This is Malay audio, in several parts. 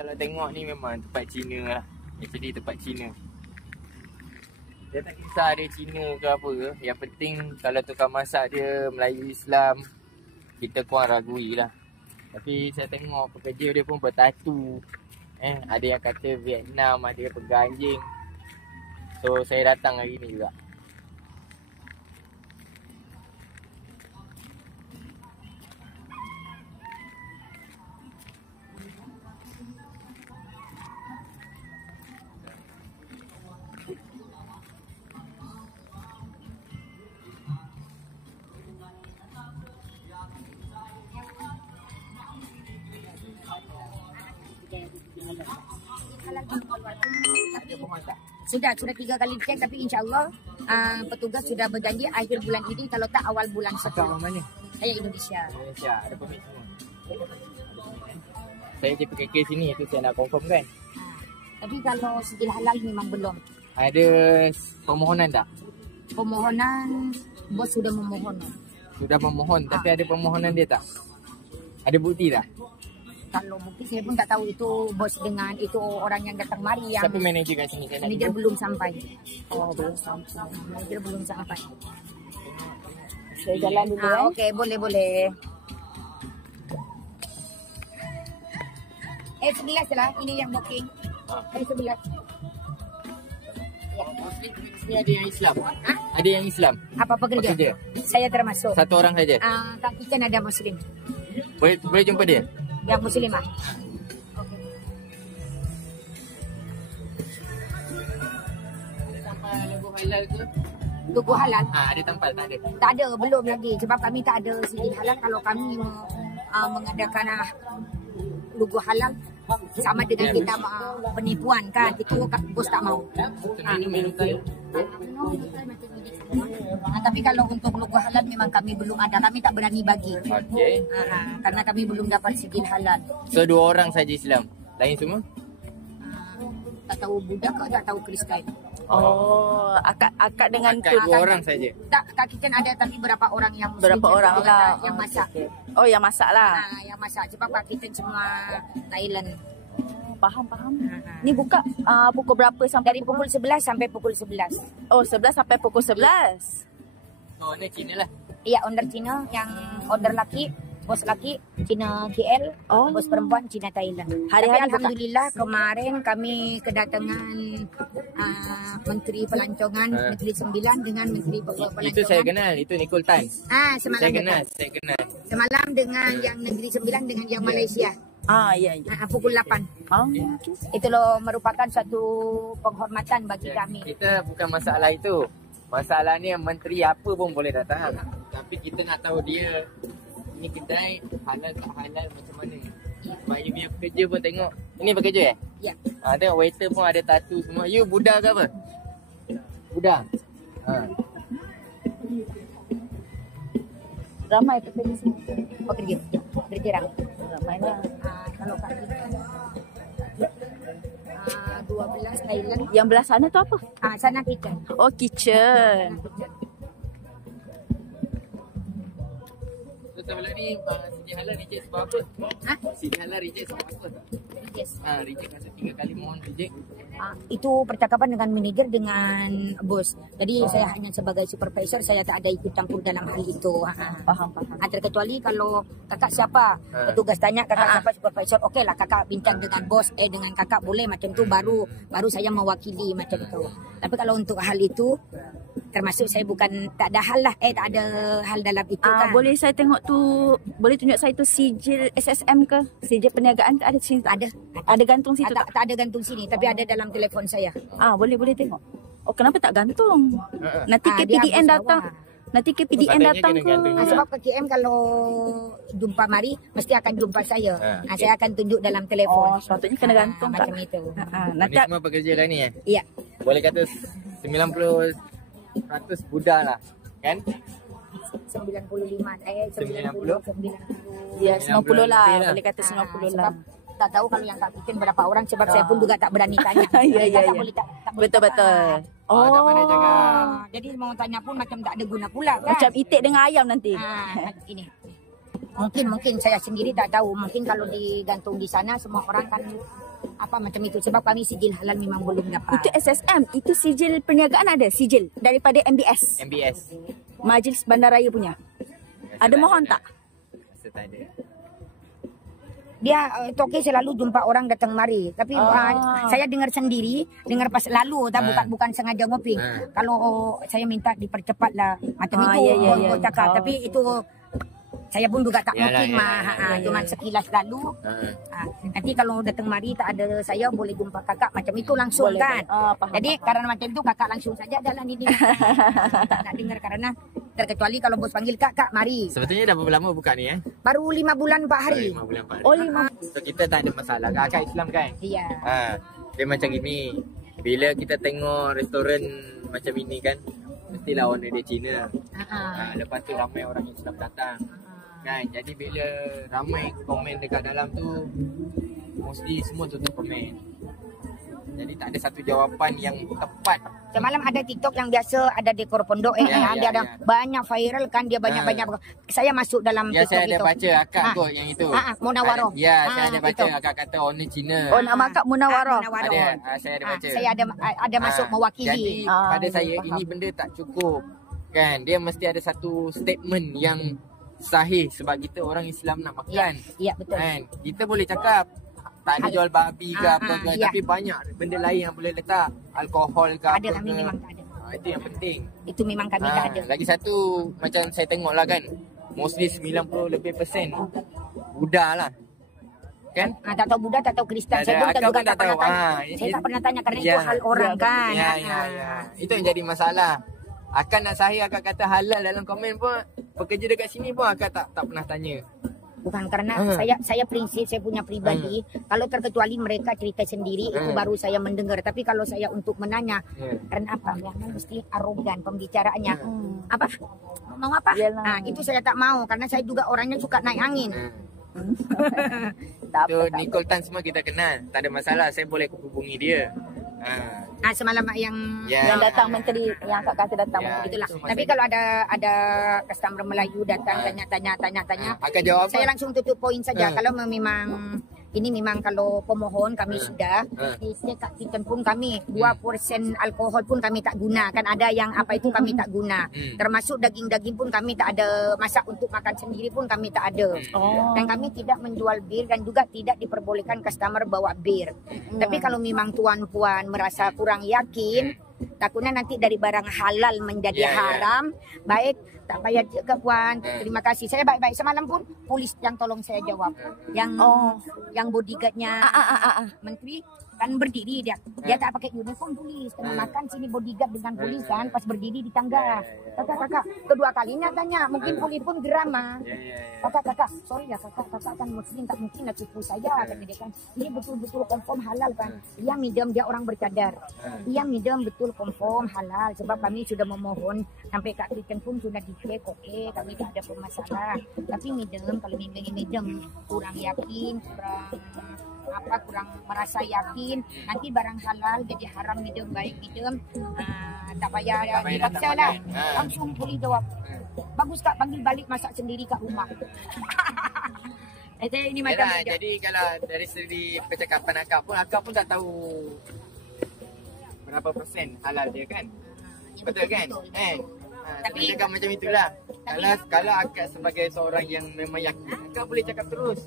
Kalau tengok ni memang tempat Cina lah. Actually tempat Cina. Dia tak kisah dia Cina ke apa ke. Yang penting kalau tukang masak dia Melayu Islam, kita kurang ragui lah. Tapi saya tengok pekerja dia pun bertatu. Ada yang kata Vietnam, ada yang pegang anjing. So saya datang hari ni juga. Sudah 3 kali cek, tapi insyaAllah petugas sudah berjanji akhir bulan ini, kalau tak awal bulan 10. Akak orang mana? Saya Indonesia. Indonesia, ada permit semua. Saya je pakai kes sini, itu saya nak confirm kan. Tapi kalau sijil halal memang belum. Ada permohonan tak? Permohonan, bos sudah memohon. Sudah memohon, tapi ada permohonan dia tak? Ada bukti tak? Kalau bukti saya pun tak tahu, itu bos dengan itu orang yang datang mari yang... Siapa manager kat sini? Manager belum sampai. Oh, belum sampai. Manager belum sampai. Saya jalan dulu Okey, boleh. Sebelas lah, ini yang booking. 11. Muslim di sini ada yang Islam? Ada yang Islam? Apa pekerja? Saya termasuk. Satu orang saja? Kak Kitchen ada Muslim. Boleh jumpa dia? Yang Muslimah. Ada tampal logo halal ke? Logo halal? Ada tampal, tak ada? Tak ada, belum lagi. Sebab kami tak ada sijil halal. Kalau kami mengadakan logo halal, sama dengan kita penipuan kan. Itu bos tak mau. Minum tayo. Tapi kalau untuk logo halal memang kami belum ada. Kami tak berani bagi. Okey. Karena kami belum dapat sijil halal. So 2 orang saja Islam. Lain semua? Tak tahu Buddha ke tak tahu Kristen. Oh, akak dengan Akak 2 orang saja. Tak, Kak Kitchen ada, tapi berapa orang yang Muslim, berapa orang lah yang masak. Oh, yang masak lah. Yang masak. Sebab Kak Kitchen semua Thailand. Faham. Ni buka pukul berapa sampai dari pukul 11 sampai pukul 11. Oh, 11 sampai pukul 11. Oh, ni Cina lah. Iya, owner Cina, yang order laki, bos laki Cina KL, bos perempuan Cina Thailand. Hari-hari alhamdulillah kemarin kami kedatangan Menteri Pelancongan Negeri Sembilan dengan Menteri Pelancongan. Itu saya kenal, itu Nicole Tan. Semalam Saya kenal. Semalam dengan yang Negeri Sembilan dengan yang Malaysia. Ya. Pukul 8. Itu merupakan satu penghormatan bagi kami. Kita bukan masalah itu. Masalahnya menteri apa pun boleh datang. Tapi kita nak tahu dia ni kedai halal tak halal macam mana. Sebab you punya pekerja pun tengok. Ini pekerja Ya. Tengok waiter pun ada tattoo semua. You Buddha ke apa? Buddha. Ramai pekerja sini. Pekerja. Bergerak. Ramai lah. Kalau Kak kita 12 Thailand. Yang belah sana tu apa? Sana kitchen. Oh, kitchen. So sebelum ni sijil halal reject sebab apa? Sijil halal reject sebab apa? Yes. Reject masa 3 kali mohon reject. Itu percakapan dengan manager dengan bos. Jadi saya hanya sebagai supervisor, saya tak ada ikut campur dalam hal itu. Faham. Terkecuali kalau kakak siapa, petugas tanya kakak siapa supervisor, okey lah kakak bincang dengan bos, dengan kakak boleh macam tu, baru saya mewakili macam tu. Tapi kalau untuk hal itu, termasuk saya bukan tak ada hal lah, tak ada hal dalam itu kan. Boleh saya tengok tu, boleh tunjuk saya tu sijil SSM ke? Sijil perniagaan ke? Ada sini? Ada gantung situ tak? Tak ada gantung sini, tapi ada dalam telefon saya. Boleh tengok. Oh, kenapa tak gantung? Nanti KPDN datang. Nanti KPDN datang ke? Sebab KPDN kalau jumpa mari mesti akan jumpa saya. Saya akan tunjuk dalam telefon. Sepatutnya kena gantung macam itu. Nanti semua pekerja lah ni Iya. Boleh kata 90% Buddha lah, kan? 95 Ya, 90 lah. Boleh kata 90 lah. Tak tahu kalau yang Kak Kitchen berapa orang, sebab saya pun juga tak berani tanya. Ya. Betul. Tak pandai jaga. Jadi mau tanya pun macam tak ada guna pula kan. Macam itik dengan ayam nanti. Ini. Mungkin saya sendiri tak tahu. Mungkin kalau digantung di sana semua orang kan apa macam itu. Sebab kami sijil halal memang belum dapat. Itu SSM, itu sijil perniagaan ada, sijil daripada MBS. MBS. Majlis Bandaraya punya. Ada mohon tak? Rasa tak ada. Dia Toke selalu jumpa orang datang mari. Tapi saya dengar sendiri, dengar pas lalu, bukan sengaja ngoping. Kalau saya minta dipercepatlah macam itu, ya. cakap. Tapi itu saya pun juga tak ngoping cuman sekilas lalu. Nanti kalau datang mari tak ada saya boleh jumpa kakak macam itu langsung boleh, kan. Faham. Jadi karena macam itu kakak langsung saja jalan ini. Tak dengar karena terkecuali kalau bos panggil kak mari. Sebetulnya dah berapa lama buka ni Baru 5 bulan 4 hari. 5 bulan 4 hari. Oh, 5. So kita tak ada masalah. Kakak Islam kan? Iya. Dia macam gini. Bila kita tengok restoran macam ini kan, mestilah owner dia Cina. Lepas tu ramai orang Islam datang. Kan? Jadi bila ramai komen dekat dalam tu, mesti semua tutup komen. Jadi tak ada satu jawapan yang tepat. Semalam ada TikTok yang biasa ada dekor pondok dia ada banyak viral kan, dia banyak saya masuk dalam Ya, TikTok saya ada itu. baca akak kot yang itu. Munawaroh. Ya, saya ada baca itu. akak kata owner Cina. Oh, nama Kak Munawaroh. Munawaroh. Saya ada baca. Saya ada masuk mewakili. Jadi pada saya ini benda tak cukup. Kan? Dia mesti ada satu statement yang sahih sebab kita orang Islam nak makan. Ya, betul. Kan? Kita boleh cakap tak ada jual babi ke apa ke, tapi banyak benda lain yang boleh letak, alkohol ke Ada, apa kami ke. memang tak ada. Itu yang penting. Itu memang kami tak ada. Lagi satu macam saya tengok lah kan, mostly 90% lebih Buddha lah. Kan? Tak tahu Buddha, tak tahu Kristen. Saya pun Akak juga pun tak pernah tanya. Saya tak pernah tanya karena itu hal orang kan. Ya. Itu yang jadi masalah. Akak nak sahih, akak kata halal dalam komen pun, pekerja dekat sini pun akak tak pernah tanya. Bukan karena saya prinsip, saya punya pribadi. Kalau terkecuali mereka cerita sendiri itu baru saya mendengar. Tapi kalau saya untuk menanya, karena apa? Yang mesti arogan pembicaraannya. Apa? Mau apa? Itu saya tak mau karena saya juga orangnya suka naik angin. Tu Nicole Tan semua kita kenal. Tak ada masalah, saya boleh hubungi dia. Semalam yang datang menteri, yang Kak kata datang menteri. Itulah. Tapi kalau ada customer Melayu datang tanya, akan jawab apa? Saya langsung tutup poin saja. Kalau memang ini memang kalau pemohon kami sudah di Kak Kitchen pun kami 2% alkohol pun kami tak guna. Kan ada yang apa itu kami tak guna. Termasuk daging-daging pun kami tak ada, masak untuk makan sendiri pun kami tak ada. Dan kami tidak menjual bir dan juga tidak diperbolehkan customer bawa bir. Tapi kalau memang tuan-puan merasa kurang yakin, takutnya nanti dari barang halal menjadi haram, baik tak payah ke puan. Terima kasih. Saya baik-baik. Semalam pun polis yang tolong saya jawab. Yang bodyguardnya menteri kan berdiri dia. Dia tak pakai uniform polis. Tengah makan sini bodyguard dengan polis kan pas berdiri di tangga. Kakak, kedua kalinya tanya. Mungkin polis pun geram. Kakak, sorry ya kakak kan muslim tak mungkin nak tipu saya. Kata dia kan. Ini betul-betul confirm halal kan. Iya medium, dia orang bercadar. Iya medium betul confirm halal. Sebab kami sudah memohon sampai Kak Kitchen pun sudah dicek. Oke, kami tak ada permasalahan. Tapi medium, kalau medium kurang yakin, kurang merasa yakin, nanti barang halal jadi haram medium, baik medium, tak payah dipaksa lah. Langsung boleh jawab, bagus Kak, panggil balik masak sendiri kat rumah. Ini macam jadi kalau dari segi percakapan akak pun tak tahu berapa persen halal dia kan. Betul kan? Tapi cakap macam itulah. Kalau akak sebagai seorang yang memang yakin, akak boleh cakap terus.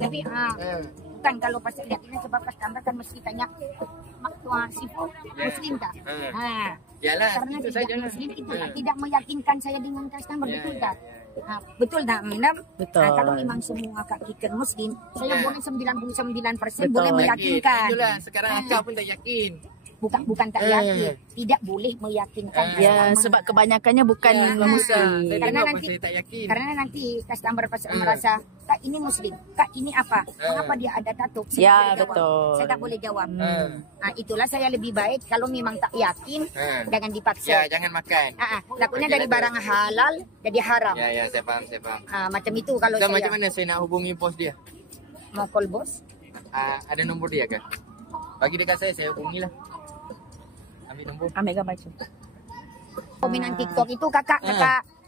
Tapi bukan kalau pasal yakin, sebab customer kan mesti tanya mak tua sifu muslim tak? Yalah, karena itu tidak saja muslim itu tidak meyakinkan saya dengan customer, betul tak? Betul tak, Madam? Betul. Kalau memang semua Kak Kitchen muslim, saya boleh 99% boleh meyakinkan. Itulah, sekarang akak pun tak yakin. Bukan tak yakin, tidak boleh meyakinkan. Ya, sebab kebanyakannya bukan muslim. Karena nanti customer merasa, Kak ini muslim, Kak ini apa? Mengapa dia ada tato? Ya, betul. Saya tak boleh jawab. Itulah saya lebih baik kalau memang tak yakin, jangan dipaksa. Ya, jangan makan. Takutnya dari barang halal jadi haram. Ya, saya faham. Macam itu kalau saya. Macam mana saya nak hubungi bos dia? Mau call bos? Ada nombor dia kan? Bagi dekat saya hubungilah. Ambil nombor. Ambil gambar tu. Komenan TikTok itu kakak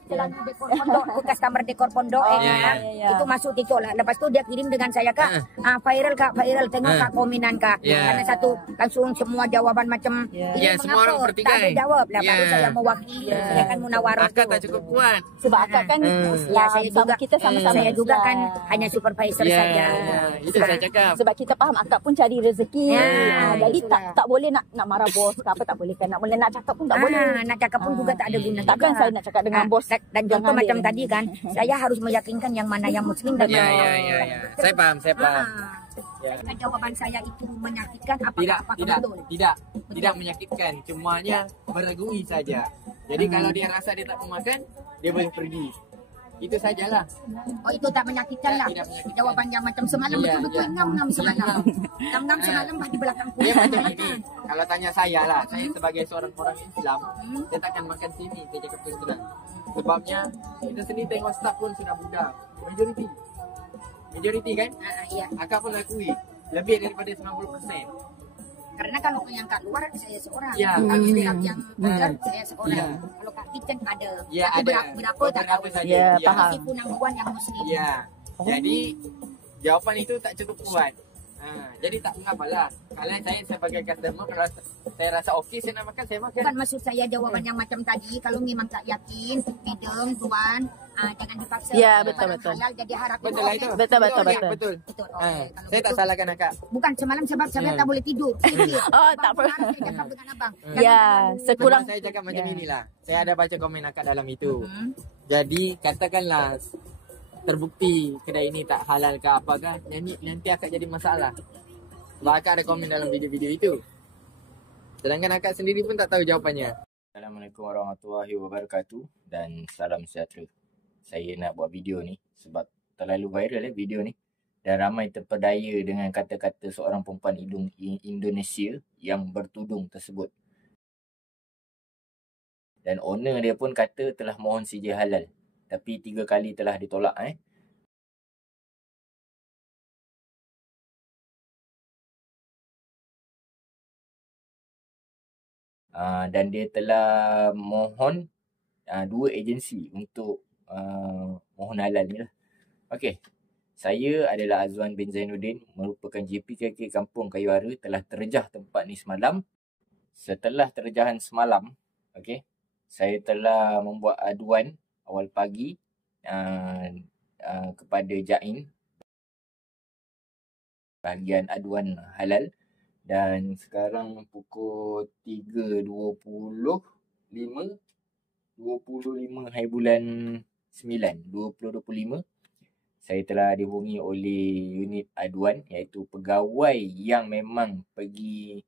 celana dekor pondok, bekas kamar dekor pondok itu masuk TikTok lah. Lepas tu dia kirim dengan saya, Kak, viral Kak, viral, tengok Kak komenan Kak. Karena satu langsung semua jawaban macam ini semua orang mengapa tak ada jawab lah. Baru saya mewakili, saya kan munawarah. Akak tak cukup kuat. Sebab akak kan saya juga kita sama-sama saya juga kan hanya supervisor saja. Itu saya cakap. Sebab kita faham akak pun cari rezeki. Jadi tak boleh nak marah bos ke apa, tak boleh kan. Nak boleh nak cakap pun tak boleh. Nak cakap pun juga tak ada guna. Takkan saya nak cakap dengan bos. Dan contoh macam tadi kan, saya harus meyakinkan yang mana yang muslim dan mana Ya. Saya faham. Jika jawaban saya itu menyakitkan, apakah betul? Tidak menyakitkan, cumanya meragui saja. Jadi kalau dia rasa dia tak makan, dia boleh pergi. Itu sajalah. Oh, itu tak menyakitkan lah. Tidak menyakitkan. Jawaban yang macam semalam betul-betul ngam-ngam semalam. Ngam-ngam semalam di belakangku. Dia macam ini. Kalau tanya saya lah, saya sebagai seorang orang Islam, saya takkan makan sini, saya cakap terus terang. Sebabnya kita sendiri tengok staff pun sudah budak. Majoriti kan? Iya. Akak pun akui lebih daripada 90%. Karena kalau yang kat luar saya seorang. Ya. Kalau staff yang benar saya seorang. Kalau kat kitchen ada. Ya, tapi ada. Berapa tak tahu. saja. Ya, Ya. faham. Tipu number one yang muslim. Ya. Jadi jawapan itu tak cukup kuat. Jadi tak mengapalah. Kalau saya sebagai customer, kalau saya rasa okey saya nak makan, saya makan. Bukan maksud saya jawaban yang macam tadi. Kalau memang tak yakin, pidem, tuan, jangan dipaksa. Ya, Kalau betul. halal jadi harap. Betul lah itu. Betul. Betul. Betul. Okey, kalau Saya tak betul. salahkan akak. Bukan semalam sebab saya tak boleh tidur. Oh, tak apa. Saya cakap dengan abang. Ya, sekurang Cuma saya cakap macam inilah. Saya ada baca komen akak dalam itu. Jadi katakanlah terbukti kedai ini tak halal ke apa kan, nanti akak jadi masalah. Sebab akak ada komen dalam video-video itu. Sedangkan akak sendiri pun tak tahu jawapannya. Assalamualaikum warahmatullahi wabarakatuh dan salam sejahtera. Saya nak buat video ni sebab terlalu viral video ni. Dan ramai terpedaya dengan kata-kata seorang perempuan Indonesia yang bertudung tersebut. Dan owner dia pun kata telah mohon CJ halal. Tapi 3 kali telah ditolak dan dia telah mohon 2 agensi untuk mohon halal ni lah. Okey. Saya adalah Azwan bin Zainuddin, merupakan JPKK Kampung Kayuara, telah terjah tempat ni semalam. Setelah terjahan semalam, okey, saya telah membuat aduan awal pagi kepada Jain bahagian aduan halal, dan sekarang pukul 3.25 hari bulan 9 2025, saya telah dihubungi oleh unit aduan, iaitu pegawai yang memang pergi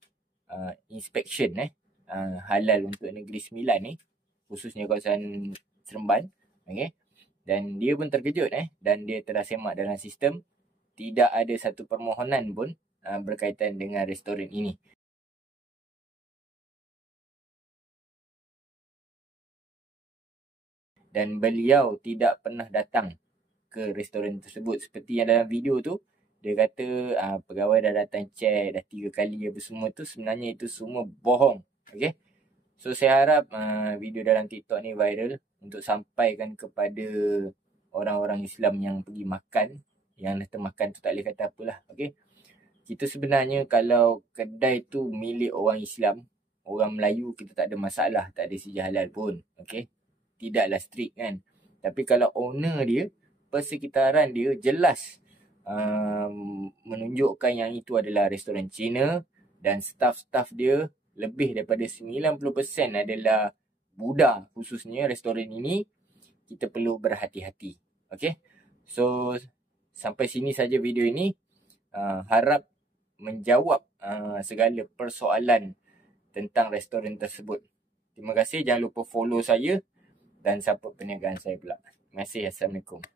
inspection halal untuk Negeri Sembilan ni, khususnya kawasan Seremban. Okay. Dan dia pun terkejut dan dia telah semak dalam sistem tidak ada satu permohonan pun berkaitan dengan restoran ini. Dan beliau tidak pernah datang ke restoran tersebut. Seperti yang dalam video tu, dia kata pegawai dah datang check dah 3 kali apa semua tu, sebenarnya itu semua bohong. Okay. So saya harap video dalam TikTok ni viral untuk sampaikan kepada orang-orang Islam yang pergi makan, yang dah termakan tu tak boleh kata apalah. Okay. Kita sebenarnya kalau kedai tu milik orang Islam, orang Melayu, kita tak ada masalah, tak ada CJ halal pun. Okay. Tidaklah strict kan. Tapi kalau owner dia, persekitaran dia jelas menunjukkan yang itu adalah restoran Cina, dan staff-staff dia lebih daripada 90% adalah Buddha, khususnya restoran ini, kita perlu berhati-hati. Okay. So sampai sini saja video ini. Harap menjawab segala persoalan tentang restoran tersebut. Terima kasih. Jangan lupa follow saya dan support perniagaan saya pula. Terima kasih. Assalamualaikum.